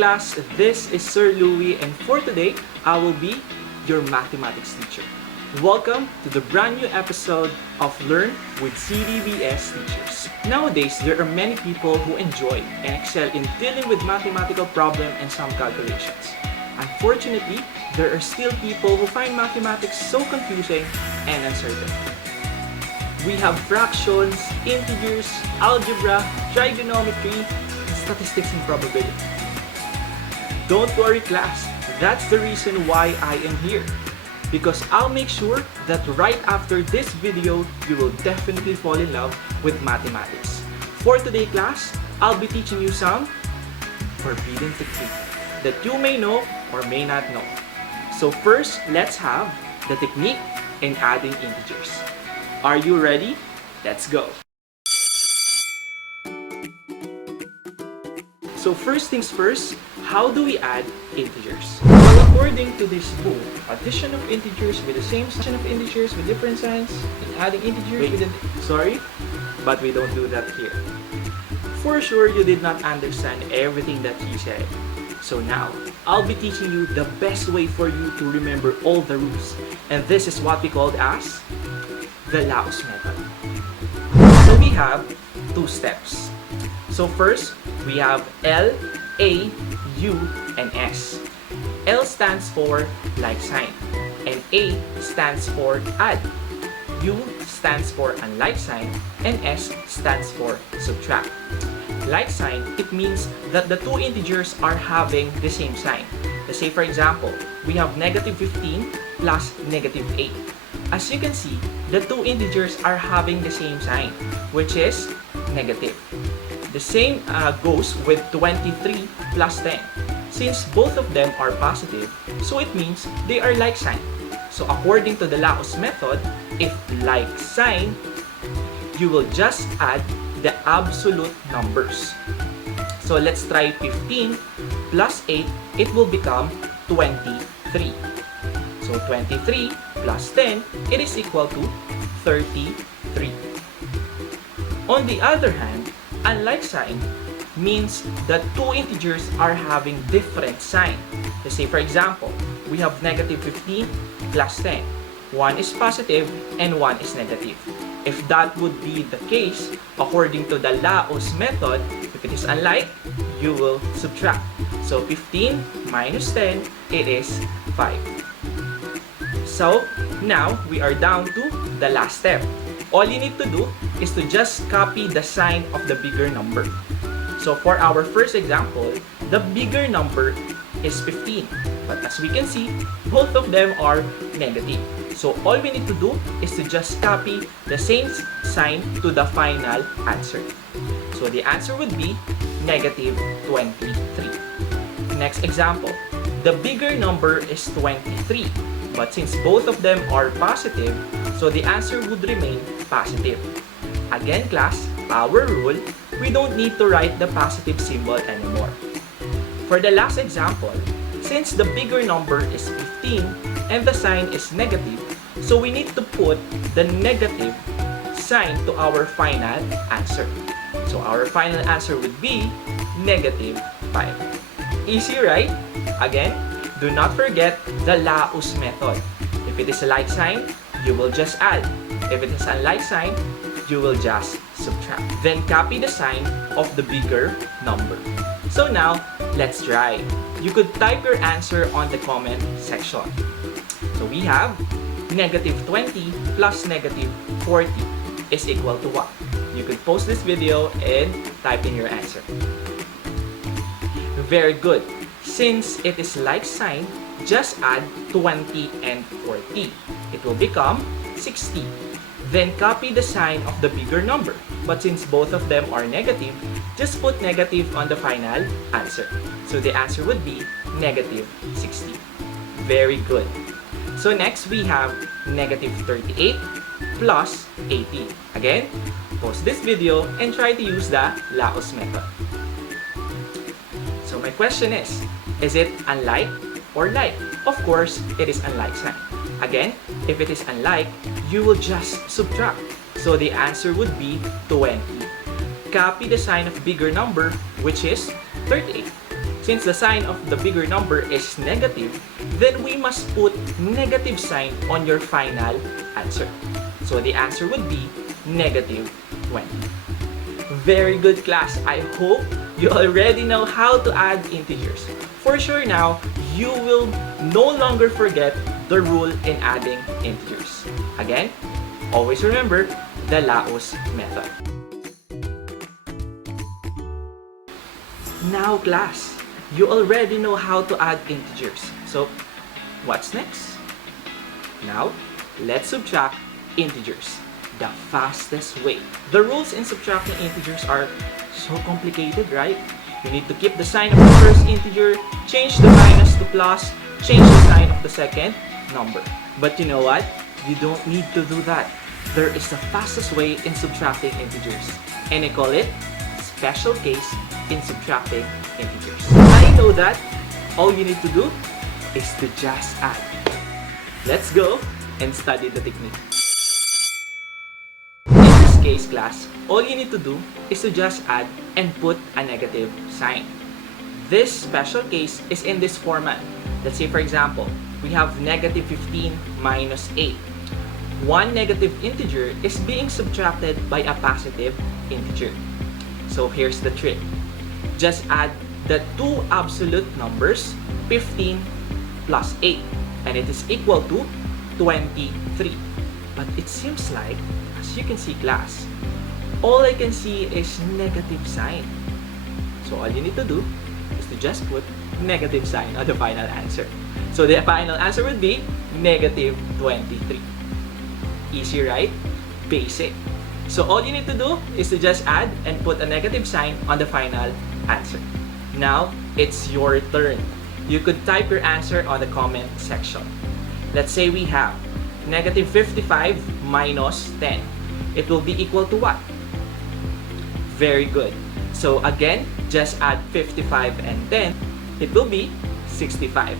class, this is Sir Louie, and for today, I will be your mathematics teacher. Welcome to the brand new episode of Learn with CDBS Teachers. Nowadays, there are many people who enjoy and excel in dealing with mathematical problems and some calculations. Unfortunately, there are still people who find mathematics so confusing and uncertain. We have fractions, integers, algebra, trigonometry, statistics, and probability. Don't worry, class, that's the reason why I am here. Because I'll make sure that right after this video, you will definitely fall in love with mathematics. For today, class, I'll be teaching you some forbidden technique that you may know or may not know. So first, let's have the technique in adding integers. Are you ready? Let's go! So first things first, how do we add integers? Well, according to this book, addition of integers with the same sign of integers with different signs, and adding integers with sorry, but we don't do that here. For sure, you did not understand everything that he said. So now, I'll be teaching you the best way for you to remember all the rules. And this is what we call as the Laos method. So we have two steps. So first, we have L, A, U, and S. L stands for like sign, and A stands for add. U stands for unlike sign, and S stands for subtract. Like sign, it means that the two integers are having the same sign. Let's say, for example, we have negative 15 plus negative 8. As you can see, the two integers are having the same sign, which is negative. The same goes with 23 plus 10. Since both of them are positive, so it means they are like sign. So according to the Laos method, if like sign, you will just add the absolute numbers. So let's try 15 plus 8, it will become 23. So 23 plus 10, it is equal to 33. On the other hand, unlike sign means that two integers are having different sign. Let's say, for example, we have negative 15 plus 10. One is positive and one is negative. If that would be the case, according to the Laos method, if it is unlike, you will subtract. So 15 minus 10, it is 5. So now we are down to the last step. All you need to do is to just copy the sign of the bigger number. So for our first example, the bigger number is 15. But as we can see, both of them are negative. So all we need to do is to just copy the same sign to the final answer. So the answer would be negative 23. Next example, the bigger number is 23. But since both of them are positive, so the answer would remain positive. Again, class, our rule, we don't need to write the positive symbol anymore. For the last example, since the bigger number is 15 and the sign is negative, so we need to put the negative sign to our final answer. So our final answer would be negative 5. Easy, right? Again, do not forget the Laos method. If it is a like sign, you will just add. If it is a unlike sign, you will just subtract. Then copy the sign of the bigger number. So now, let's try. You could type your answer on the comment section. So we have negative 20 plus negative 40 is equal to what? You could post this video and type in your answer. Very good. Since it is like sign, just add 20 and 40. It will become 60. Then copy the sign of the bigger number. But since both of them are negative, just put negative on the final answer. So the answer would be negative 60. Very good. So next we have negative 38 plus 18. Again, pause this video and try to use the Laos method. So my question is it unlike or like? Of course, it is unlike sign. Again, if it is unlike, you will just subtract. So the answer would be 20. Copy the sign of bigger number, which is 38. since the sign of the bigger number is negative, then we must put negative sign on your final answer. So the answer would be negative 20. Very good, class. I hope you already know how to add integers. For sure now, you will no longer forget the rule in adding integers. Again, always remember the Laos method. Now, class, you already know how to add integers. So, what's next? Now, let's subtract integers the fastest way. The rules in subtracting integers are so complicated, right? You need to keep the sign of the first integer, change the minus to plus, change the sign of the second number. But you know what? You don't need to do that. There is the fastest way in subtracting integers, and I call it special case in subtracting integers. I know that all you need to do is to just add. Let's go and study the technique. In this case, class, all you need to do is to just add and put a negative sign. This special case is in this format. Let's say, for example, we have negative 15 minus 8. One negative integer is being subtracted by a positive integer. So here's the trick. Just add the two absolute numbers, 15 plus 8, and it is equal to 23. But it seems like, as you can see, class, all I can see is negative sign. So all you need to do is to just put negative sign on the final answer. So the final answer would be negative 23. Easy, right? Basic. So all you need to do is to just add and put a negative sign on the final answer. Now, it's your turn. You could type your answer on the comment section. Let's say we have negative 55 minus 10. It will be equal to what? Very good. So again, just add 55 and 10. It will be 65.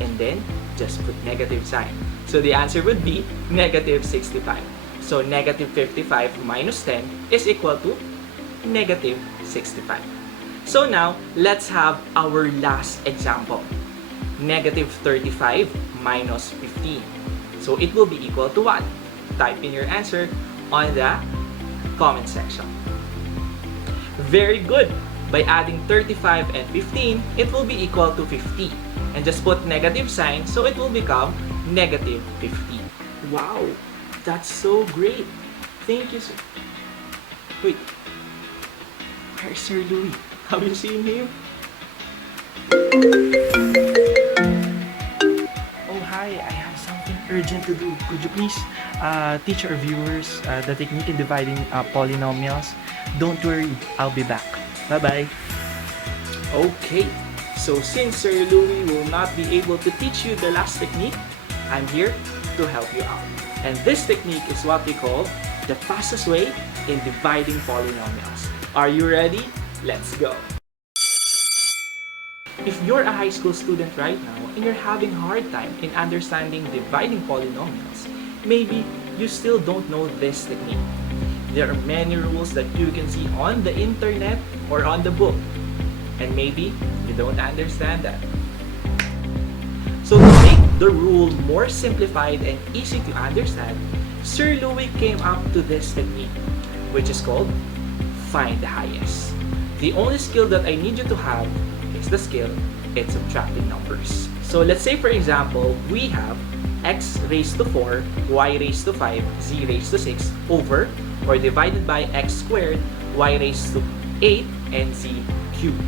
And then, just put negative sign. So the answer would be negative 65. So negative 55 minus 10 is equal to negative 65. So now, let's have our last example. Negative 35 minus 15. So it will be equal to what? Type in your answer on the comment section. Very good. By adding 35 and 15, it will be equal to 50. And just put negative sign, so it will become negative 50. Wow, that's so great. Thank you, sir. Wait, where's Sir Louie? Have you seen him? Oh, hi, I have something urgent to do. Could you please teach our viewers the technique in dividing polynomials? Don't worry, I'll be back. Bye-bye. Okay, so since Sir Louie will not be able to teach you the last technique, I'm here to help you out. And this technique is what we call the fastest way in dividing polynomials. Are you ready? Let's go! If you're a high school student right now and you're having a hard time in understanding dividing polynomials, maybe you still don't know this technique. There are many rules that you can see on the internet or on the book, and maybe you don't understand that. So to make the rule more simplified and easy to understand, Sir Louie came up to this technique, which is called find the highest. The only skill that I need you to have is the skill in subtracting numbers. So let's say, for example, we have x raised to 4, y raised to 5, z raised to 6 over or divided by x squared, y raised to 8, and z cubed.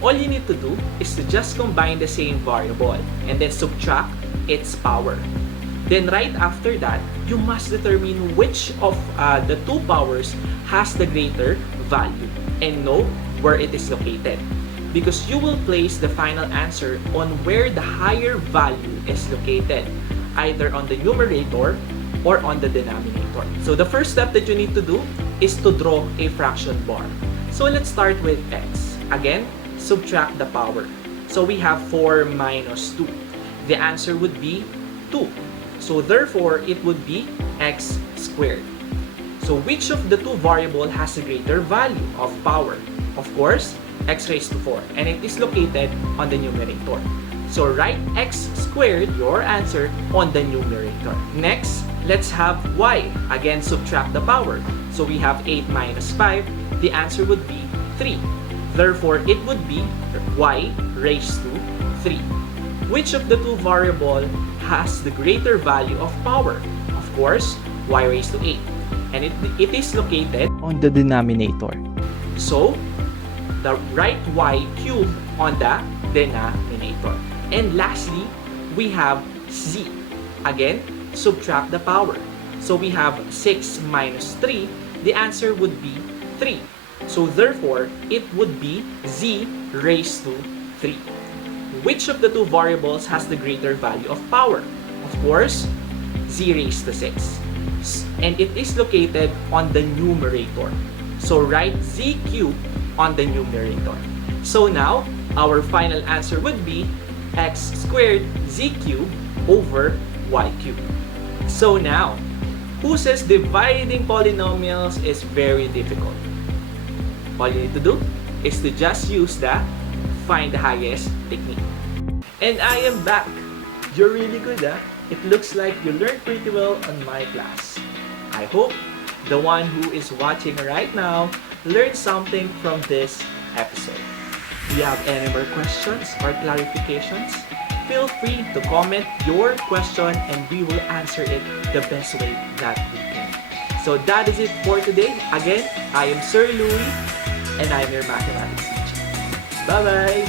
All you need to do is to just combine the same variable and then subtract its power. Then right after that, you must determine which of the two powers has the greater value and know where it is located, because you will place the final answer on where the higher value is located, either on the numerator or on the denominator. So the first step that you need to do is to draw a fraction bar. So let's start with x. Again, subtract the power. So we have 4 minus 2. The answer would be 2. So therefore, it would be x squared. So which of the two variable has a greater value of power? Of course, x raised to 4, and it is located on the numerator. So write x squared, your answer, on the numerator. Next, let's have y. Again, subtract the power. So we have 8 minus 5. The answer would be 3. Therefore, it would be y raised to 3. Which of the two variables has the greater value of power? Of course, y raised to 8. And it is located on the denominator. So, write y cubed on the denominator. And lastly, we have z. Again, subtract the power. So we have 6 minus 3. The answer would be 3. So therefore, it would be z raised to 3. Which of the two variables has the greater value of power? Of course, z raised to 6. And it is located on the numerator. So write z cubed on the numerator. So now, our final answer would be x squared z cubed over y cubed. So now, who says dividing polynomials is very difficult? All you need to do is to just use the find the highest technique. And I am back. You're really good, huh? It looks like you learned pretty well on my class. I hope the one who is watching right now learned something from this episode. Do you have any more questions or clarifications? Feel free to comment your question and we will answer it the best way that we can. So that is it for today. Again, I am Sir Louie and I'm your mathematics teacher. Bye-bye!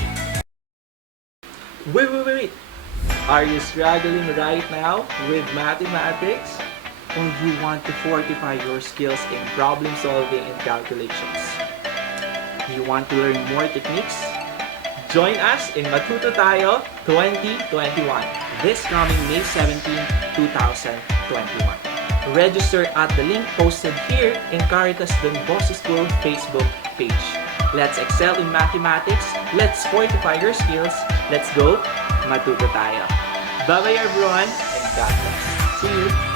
Wait! Are you struggling right now with mathematics? Or you want to fortify your skills in problem solving and calculations? You want to learn more techniques? Join us in Matuto Tayo 2021 this coming May 17, 2021. Register at the link posted here in Caritas Don Bosco School Facebook page. Let's excel in mathematics. Let's fortify your skills. Let's go, Matuto Tayo. Bye-bye everyone and God bless. See you!